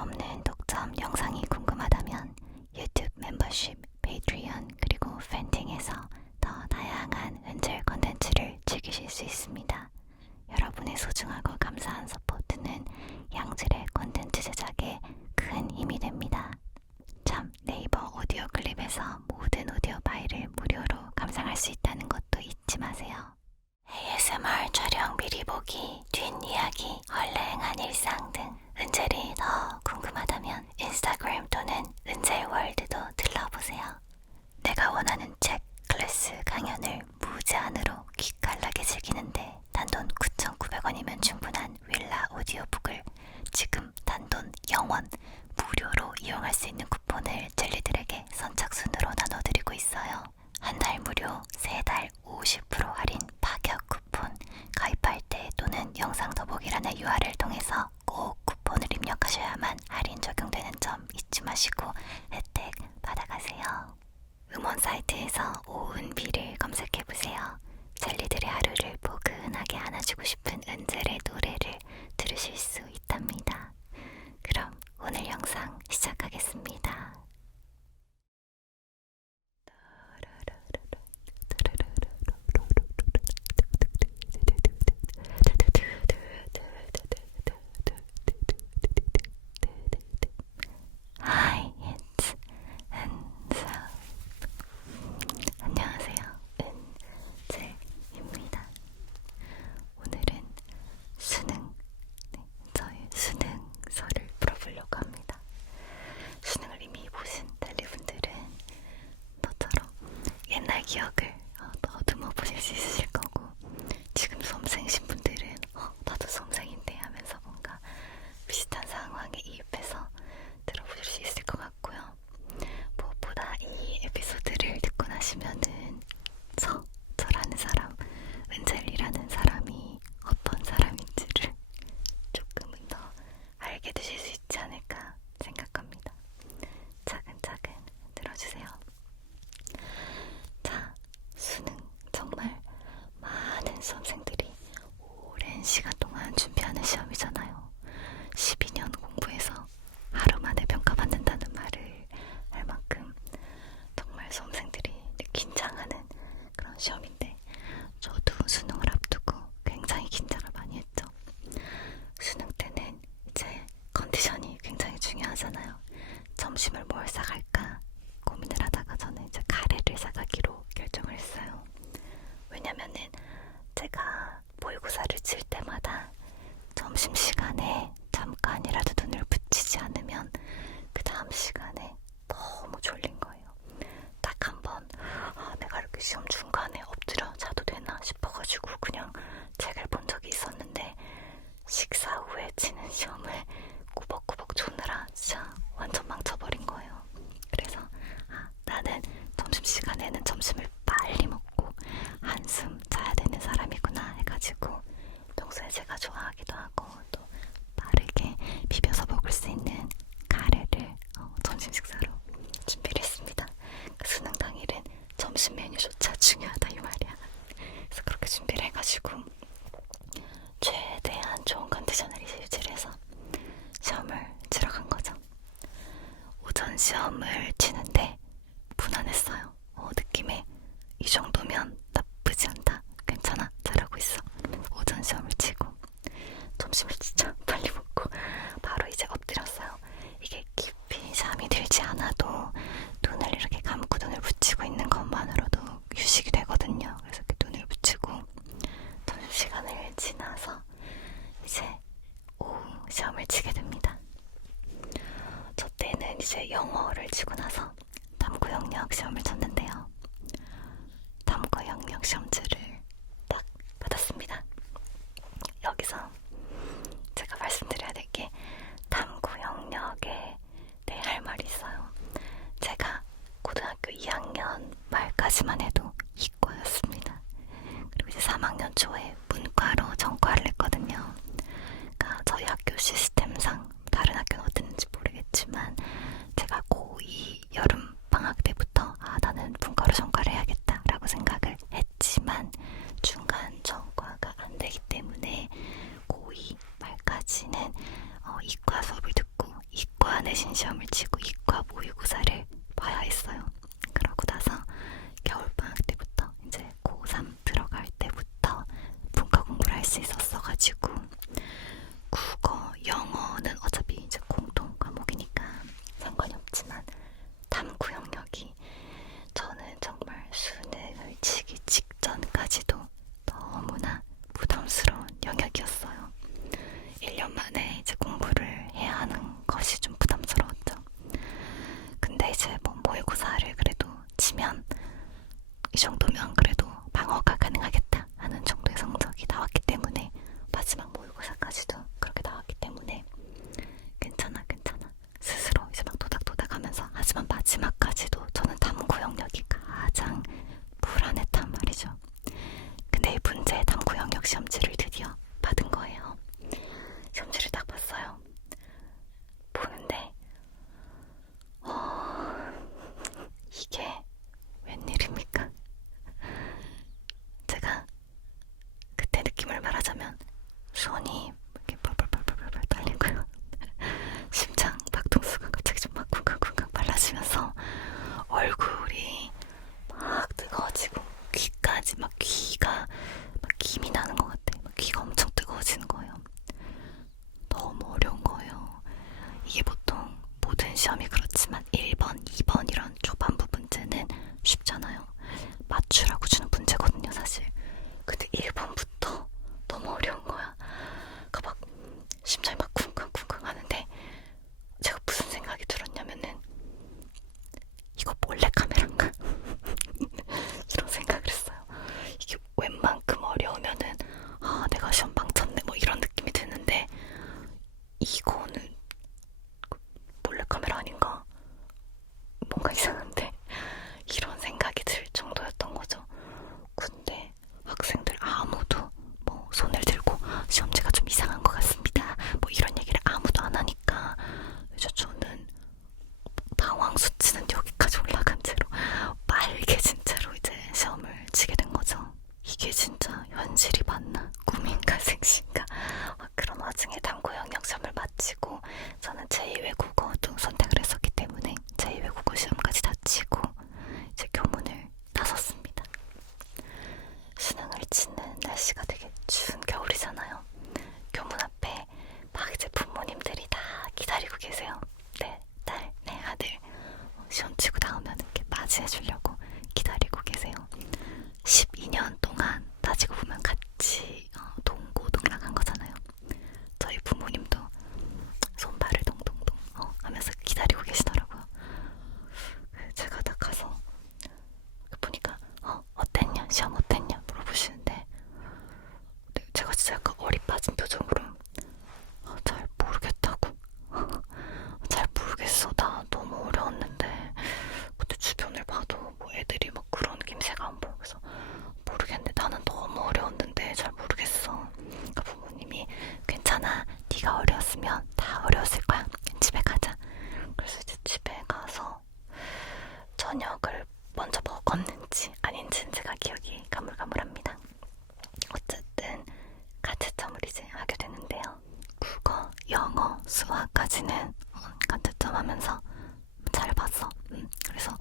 없는 독점 영상이 궁금하다면 유튜브 멤버십, 페이트리언 그리고 팬팅에서 더 다양한 은젤 컨텐츠를 즐기실 수 있습니다. 여러분의 소중하고 감사한 서포트는 양질의 컨텐츠 제작에 큰 힘이 됩니다. 참, 네이버 오디오 클립에서 모든 오디오 파일을 무료로 감상할 수 있다는 것도 잊지 마세요. ASMR 촬영 미리 보기, 뒷이야기, 헐랭한 일상 등 은젤이 더 궁금하다면 인스타그램 또는 은젤월드도 들러보세요. 내가 원하는 책, 클래스, 강연을 무제한으로 기깔나게 즐기는데 단돈 9,900원이면 충분한 윌라 오디오북을 지금 단돈 0원 무료로 이용할 수 있는 쿠폰을 젤리들에게 선착순으로 나눠드리고 있어요. 한 달 무료, 세 달 50% 할인 파격 쿠폰, 가입할 때 또는 영상 더보기란의 URL을 통해서 꼭 쿠폰을 입력하셔야만 할인 적용되는 점 잊지 마시고 혜택 받아가세요. 음원 사이트에서 오은비를 검색해보세요. 젤리들의 하루를 포근하게 안아주고 싶은 은젤의 노래를 들으실 수 있답니다. 그럼 오늘 영상 시작하겠습니다. Hi, it's 은서. 안녕하세요, 은젤입니다. 오늘은 수능, 저의 수능서를 풀어보려고 합니다. 수능을 이미 보신 델리분들은 저처럼 옛날 기억을 더듬어 보실 수 있으실 거고, 지금 수험생이신 분들은 나도 수험생인데 하면서 뭔가 비슷한 상황에 이입해서 들어보실 수 있을 것 같고요. 무엇보다 이 에피소드를 듣고 나시면은 저라는 사람, 은젤이라는 사람이 어떤 사람인지를 조금은 더 알게 되실 수 있지 않을까 생각합니다. 차근차근 들어주세요. 자, 수능 정말 많은 수험생들이 오랜 시간 동안 준비하는 시험이잖아요. 12년 공부해서 하루 만에 평가받는다는 말을 할 만큼 정말 수험생들이 긴장하는 그런 시험인데, 저도 수능을 앞두고 굉장히 긴장을 많이 했죠. 수능 때는 이제 컨디션이 굉장히 중요하잖아요. 점심을 뭘 싸갈까 고민을 하다가 저는 이제 카레를 싸가기로 결정을 했어요. 왜냐면은 제가 모의고사를 칠 때마다 점심시간에 잠깐이라도 눈을 붙이지 않으면 그 다음 시간에 너무 졸린 거예요. 딱 한 번 내가 이렇게 시험 중간에 엎드려 자도 되나 싶어가지고 그냥 책을 본 적이 있었는데, 식사 후에 치는 시험을 꾸벅꾸벅 조느라 진짜 완전 망쳐버린 거예요. 그래서 나는 점심시간에는 점심을 빨리 먹고 한숨 자야 되는 사람이구나 해가지고, 평소에 제가 좋아하기도 하고 또 빠르게 비벼서 먹을 수 있는 카레를 점심 식사로 준비를 했습니다. 수능 당일은 점심 메뉴조차 중요하다 이 말이야. 그래서 그렇게 준비를 해가지고 최대한 좋은 컨디션을 유지해서 시험을 치러 간 거죠. 오전 시험을 치는데 무난했어요. 느낌에 이 정도면 나쁘지 않다, 괜찮아, 잘하고 있어. 오전 시험을 치고 점심을 진짜 빨리 먹고 바로 이제 엎드렸어요. 이게 깊이 잠이 들지 않아도 눈을 이렇게 감고 눈을 붙이고 있는 것만으로도 휴식이 되거든요. 그래서 이렇게 눈을 붙이고 점심시간을 지나서 이제 오후 시험을 치게 됩니다. 저 때는 이제 영어를 치고 나서 탐구 영역 시험을 쳤는데요. 탐구 영역 시험지를 딱 받았습니다. 여기서 제가 말씀드려야 될 게, 탐구 영역에 대해 할 말이 있어요. 제가 고등학교 2학년 말까지만 해도 이과였습니다. 그리고 이제 3학년 초에 문과로 전과를 했거든요. 그러니까 저희 학교 시스템상 다른 학교는 어땠는지 모르겠지만 제가 고2 여름 방학 때부터 나는 시험을 치고 이과 모의고사를 봐야 했어요. 그러고 나서 겨울방학 때부터 이제 고3 들어갈 때부터 문과 공부를 할 수 있었어가지고 국어, 영어는 어차피 이제 공통 과목이니까 상관이 없지만 탐구 영역이 저는 정말 수능을 치기 직전까지도 너무나 부담스러운 영역이었어요. 1년 만에 이제 공부를 해야 하는 것이 좀 부담스러웠죠. 근데 이제 뭐 모의고사를 그래도 치면 이 정도면 그래도 방어가 가능하겠다 하는 정도의 성적이 나왔기 때문에 마지막 모의고사까지도 그렇게 나왔기 때문에 괜찮아 스스로 이제 막 도닥도닥하면서 하지만 마지막까지도 저는 탐구 영역이 가장 불안했단 말이죠. 근데 이 문제 탐구 영역 시험지를 드디어 받은 거예요. 시험지를 딱 봤어요. 보는데 이게 웬일입니까? 제가 그때 느낌을 말하자면 손이 이렇게 펄펄펄펄펄 떨리고요. 심장 박동수가 갑자기 좀 막 쿵쾅쿵쾅 빨라지면서 얼굴이 막 뜨거워지고 귀까지 막 귀가 막 김이 나는 것 같아. 막 귀가 엄청 뜨거워지는 거예요. 너무 어려운 거예요. 이게 보통 모든 시험이 그렇지만 1번, 2번 이런 초반부 문제는 쉽잖아요. 맞추라고 주는 문제거든요, 사실. 근데 1번부터 너무 어려운 거야. 그러니까 막 심장이 막 쿵쾅쿵쾅 하는데 제가 무슨 생각이 들었냐면은 이거 몰래카메라인가? 이런 생각을 했어요. 이게 웬만큼 어려우면은 아 내가 시험 망쳤네 뭐 이런 느낌이 드는데 이거는 몰래카메라 아닌가? 뭔가 이상한데 이런 생각이 들 정도였던 거죠. 근데 학생들 아무도 뭐 손을 들고 시험지가 좀 이상한 것 같습니다 뭐 이런 얘기를 아무도 안 하니까 이제 저는 당황 수치는 여기까지 올라간 채로 빨개진 채로 이제 시험을 치게 된 거죠. 이게 진짜 현실이 맞나? 꿈인가 생신가? 그런 와중에 탐구 영역 시험을 마치고 저는 제2외국어도 선택을 했었기 때문에 제2외국어 시험까지 다 치고 이제 교문을 나섰습니다. 수능을 치는 날씨가 되게 추운 겨울이잖아요. 교문 앞에 막 이제 부모님들이 다 기다리고 계세요. 내 딸, 내 아들 시험 치고 나오면 이렇게 맞이해 주려고 기다리고 계세요. 12년 동안 따지고 보면 같이 동고동락한 거잖아요. 저희 부모님도 손발을 동동동 하면서 기다리고 계시더라고요. 제가 딱 가서 보니까 어땠냐? 시험 어땠냐? 물어보시는데 제가 진짜 약간 어리 빠진 표정으로 잘 모르겠다고 잘 모르겠어. 나 너무 어려웠는데 근데 주변을 봐도 뭐 애들이 막 그런 김새가 안 보여. 그래서 모르겠는데 나는 너무 어려웠는데 잘 모르겠어. 그러니까 부모님이 괜찮아. 네가 어려웠으면 다 어려웠을 거야. 집에 가자. 그래서 이제 집에 가서 저녁을 먼저 먹었는지 아닌지는 제가 기억이 가물가물합니다. 어쨌든 가채점을 이제 하게 되는데요. 국어, 영어, 수학까지는 가채점 하면서 잘 봤어. 그래서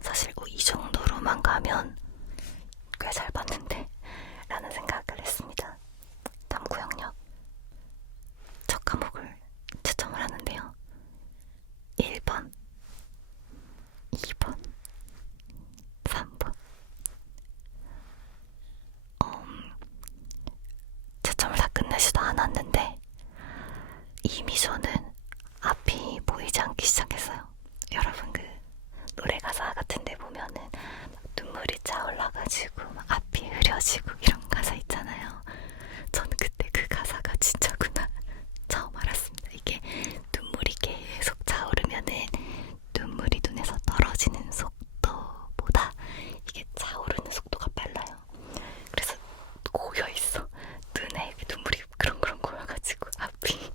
사실 이 정도로만 가면 꽤 잘 봤는데 라는 생각을 했습니다. 탐구 영역 첫 과목을 채점을 하는데요. 1번, 2번, 3번 채점을 다 끝내지도 않았는데 이미 저는 앞이 보이지 않기 시작했어요. 여러분 그 노래 가사 같은 데 보면은 막 눈물이 차올라가지고 막 앞이 흐려지고 이런 가사 있잖아요. 저는 그때 그 가사가 진짜구나 처음 알았습니다. 이게 눈물이 계속 차오르면은 눈물이 눈에서 떨어지는 속도보다 이게 차오르는 속도가 빨라요. 그래서 고여있어. 눈에 눈물이 그렁그렁 고여가지고 앞이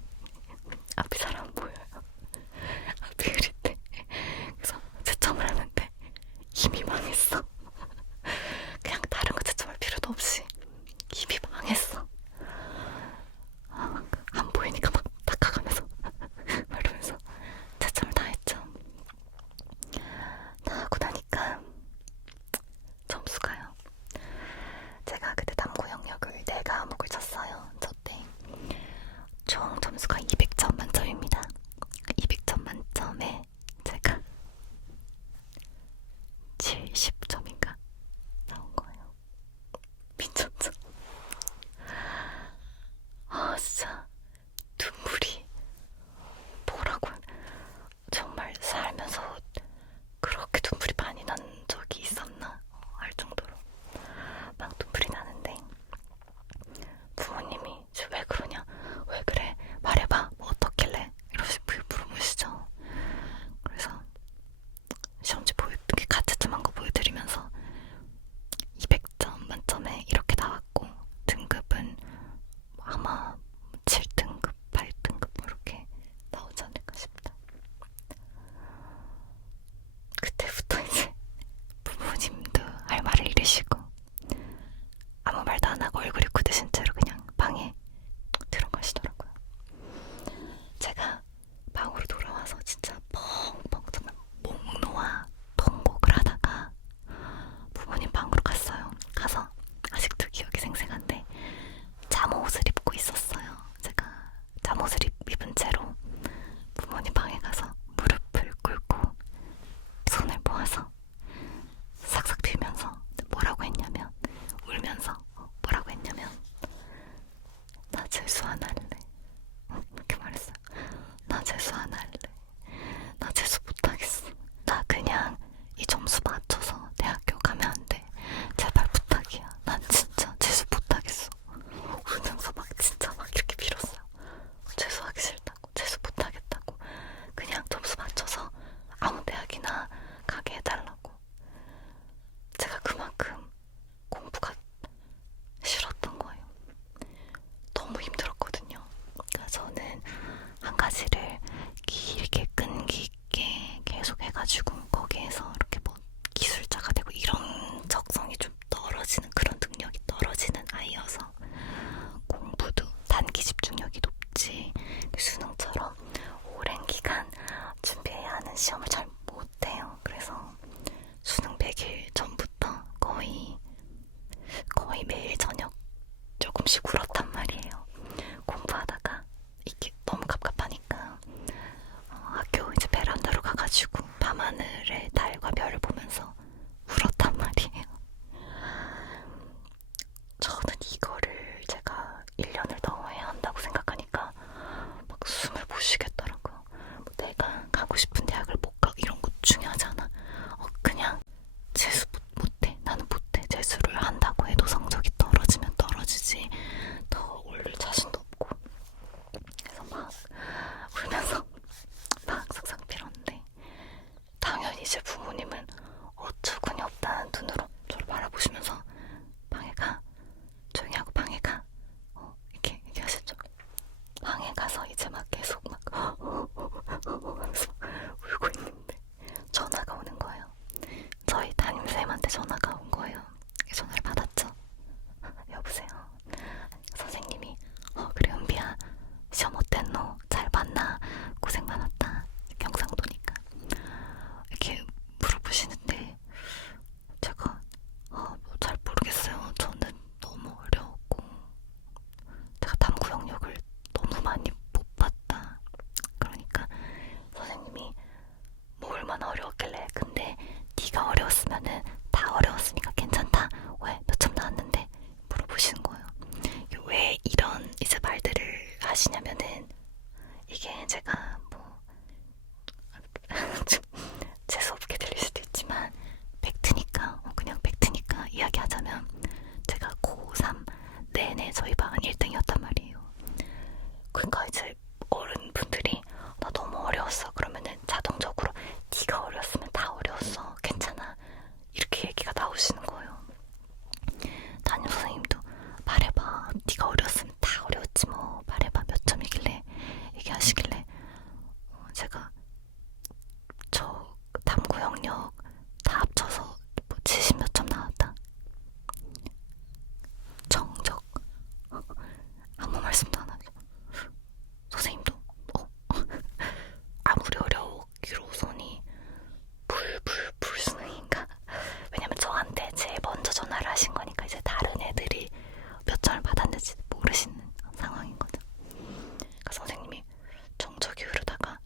제가 방으로 돌아와서 진짜 펑펑 정말 목 놓아 통곡을 하다가 부모님 방으로 갔어요. 가서 아직도 기억이 생생한데 잠옷을 입고 있었어요. 제가 잠옷을 입은 채로 부모님 방에 가서 무릎을 꿇고 손을 모아서 싹싹 빌면서 뭐라고 했냐면, 울면서 뭐라고 했냐면, 나 재수 안 할래. 이렇게 말했어요. 나 재수 안 할래. 나 재수 못하겠어. 나 그냥 이 점수 맞춰서 대학교 가면 안 돼. 제발 부탁이야. 난 진짜 재수 못하겠어. 울면서 막 진짜 막 이렇게 빌었어요. 재수하기 싫다고, 재수 못하겠다고, 그냥 점수 맞춰서 아무 대학이나 가게 해달라고. 제가 그만큼 공부가 싫었던 거예요. 너무 힘들었거든요. 그러니까 저는 한 가지를 길게 끈기 있게 계속 해가지고 거기에서 이렇게 뭐 기술자가 되고 이런 적성이 좀 떨어지는, 그런 능력이 떨어지는 아이여서 공부도 단기 집중력이 높지 수능처럼 오랜 기간 준비해야 하는 시험을 잘 못해요. 그래서 수능 100일 전부터 거의 매일 저녁 조금씩 울었단 말이에요. 공부하다가 이게 너무 갑갑하니까 학교 이제 베란다로 가가지고 밤하늘에 달과 별을 보면서 울었단 말이에요. 저는 이거를 제가 1년을 더 해야 한다고 생각하니까 막 숨을 못 쉬겠더라고요. 뭐 내가 가고 싶은 대학을 못 가, 이런 거 중요하지 않아. 그냥 재수 못해. 나는 못해. 재수를 한다고 해도 성적이 떨어지면 떨어지지 더 올릴 자신도 없고. 그래서 막 울면서 막 삭삭 빌었는데, 당연히 제 부모님은 어처구니 없다는 눈으로 저를 바라보시면서 방에 가, 조용히 하고 방에 가, 이렇게 얘기하시죠. 방에 가서 이제 막 계속 막 하면서 울고 있는데 전화가 오는 거예요. 저희 담임쌤한테 전화가 온 거예요. 전화를 받았죠. 여보세요. 선생님이 그래 은비야, 시험 어땠노? 잘 봤나? 고생 많았다. 경상도니까 이렇게 물어보시는데 제가 잘 모르겠어요. 저는 너무 어려웠고 제가 탐구 영역을 너무 많이 못 봤다. 그러니까 선생님이 뭐 얼마나 어려웠길래, 근데 네가 어려웠으면은 다 어려웠으니까 괜찮다. 왜 몇 점 나왔는데? 물어보시는 거예요. 왜 이런 이제 말들을 하시냐면은, 이게 제가 뭐 좀 재수없게 들릴 수도 있지만 팩트니까, 그냥 팩트니까 이야기하자면, 제가 고3 내내 저희 반은 1등이었단 말이에요. 그러니까 이제 어른분들이 나 너무 어려웠어 그러면은 자동적으로 네가 어려웠으면 다 어려웠어, 괜찮아, 이렇게 얘기가 나오시는 거예요. 담임 선생님도 말해봐, 네가 어려웠으면 다 어려웠지 뭐, 말해봐 몇 점이길래 얘기하시길래 제가 저 탐구 영역 다 합쳐서 뭐 70 몇 점 나왔다. 정적. 아무 말씀도 안 하죠. 선생님도 아무리 어려우기로서니 불수능인가? 왜냐면 저한테 제일 먼저 전화를 하신 거니까 이제 다른 애들이 몇 점을 받았는지 모르시는 상황인 거죠. 그러니까 선생님이 정적이 흐르다가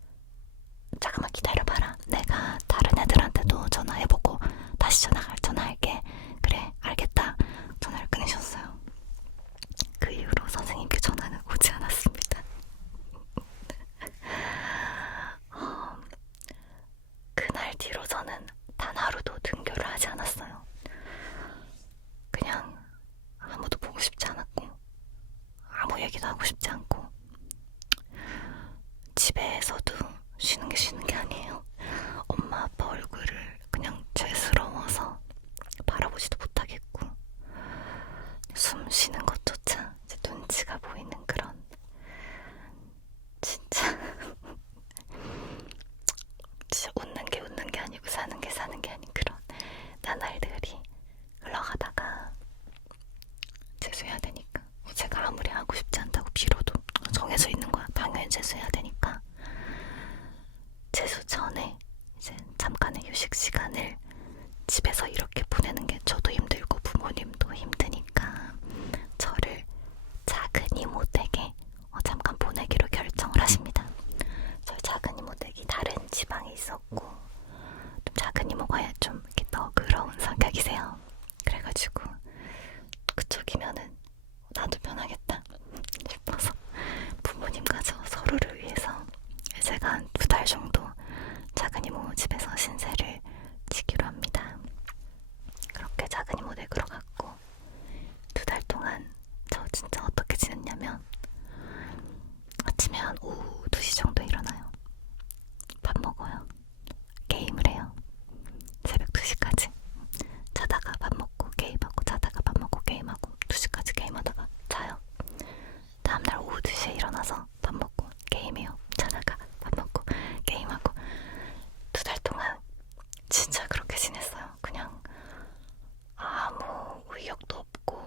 잠깐만 기다려봐라, 내가 다른 애들한테도 전화해보고 다시 전화할게. 그래 알겠다. 전화를 끊으셨어요. 그 이후로 선생님께 전화는 오지 않았습니다. 그날 뒤로 저는 단 하루도 등교를 하지 않았어요. 그냥 아무도 보고 싶지 않았고 아무 얘기도 하고 싶지 않고, 집에서도 쉬는 게 아니에요. 엄마 아빠 얼굴을 그냥 죄스러워서 바라보지도 못하겠고, 숨 쉬는 것조차 이제 눈치가 보이는 그런, 진짜 웃는 게 아니고 사는 게 아닌 그런 나날들이 흘러가다가 재수해야 되니까, 제가 아무리 하고 싶지 않다고 빌어도 정해져 있는 거야. 당연히 재수해야 되니까 재수 전에 이제 잠깐의 휴식 시간을 집에서 이렇게 보내는 게 저도 힘들고 부모님도 힘드니까 저를 작은 이모 댁에 잠깐 보내기로 결정을 하십니다. 저희 작은 이모 댁이 다른 지방에 있었고 좀 작은 이모가 좀 이렇게 너그러운 성격이세요. 그래가지고 그쪽이면은 나도 편하겠다 싶어서 부모님과 저 서로를 위해서 제가 한 2달 정도 작은 이모 집에서 신세를 지기로 합니다. 그렇게 작은 이모 댁으로 갔고 2달 동안 저 진짜 어떻게 지냈냐면 아침에 한 오후 2시 정도에 일어나요. 밥 먹어요. 게임을 해요. 새벽 2시까지 자다가 밥 먹고 게임하고 자다가 밥 먹고 게임하고 2시까지 게임하다가 자요. 다음날 오후 2시에 일어나서 밥 먹고 게임해요. 자다가 밥 먹고 게임하고 2달 동안 진짜 그렇게 지냈어요. 그냥 아무 의욕도 없고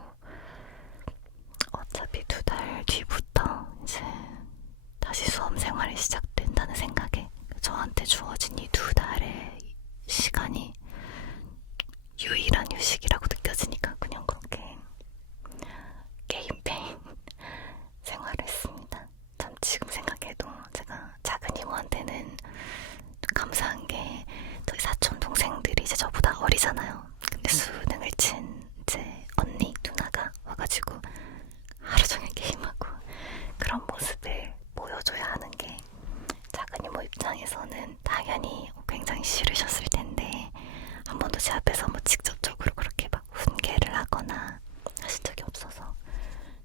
어차피 2달 뒤부터 이제 다시 수험 생활이 시작된다는 생각에 저한테 주어진 이 2달의 시간이 유일한 휴식이라고 느껴지니까 그냥 그렇게 게임페인 생활을 했습니다. 참 지금 생각해도 제가 작은 이모한테는 감사한 게 저희 사촌 동생들이 이제 저보다 어리잖아요. 근데 수능을 친 이제 언니 누나가 와가지고 하루 종일 게임하고 그런 모습을 보여줘야 하는 게 작은 이모 입장에서는 당연히 굉장히 싫으셨을 텐데 한 번도 제 앞에서 뭐 직접적으로 그렇게 막 훈계를 하거나 하신 적이 없어서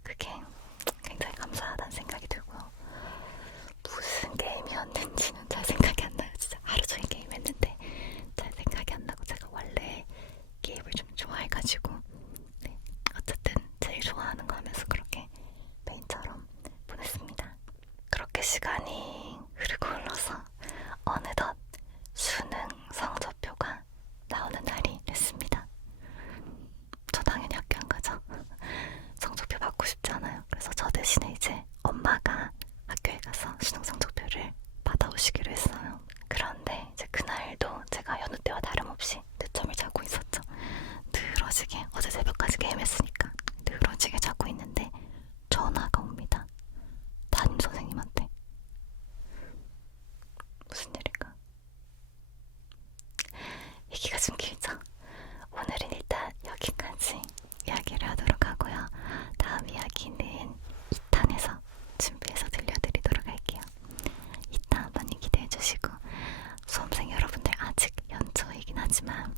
그게 굉장히 감사하다는 생각이 들고요. 무슨 게임이었는지는 잘 생각이 안 나요. 진짜 하루 종일 게임했는데 잘 생각이 안 나고 제가 원래 게임을 좀 좋아해가지고 네, 어쨌든 제일 좋아하는 거 하면서 그렇게 메인처럼 보냈습니다. 그렇게 시간이 흐르고 흘러서 어느덧 수능 성적표가 나오는 날이 됐습니다. 저 당연히 학교 안 가죠. 성적표 받고 싶지 않아요. 그래서 저 대신에 이제 엄마가 학교에 가서 수능 성적표를 받아오시기로 했어요. 그런데 이제 그날도 제가 여느 때와 다름없이 늦잠을 자고 있었죠. 늘어지게 어제 새벽까지 게임했으니까 늘어지게 자고 있는데 전화가 옵니다. 담임 선생님한테. 무슨 일일까? 얘기가 좀 길죠? 오늘은 일단 여기까지 이야기를 하도록 하고요. 다음 이야기는 2탄에서 준비해서 들려드리도록 할게요. 2탄 많이 기대해주시고 수험생 여러분들 아직 연초이긴 하지만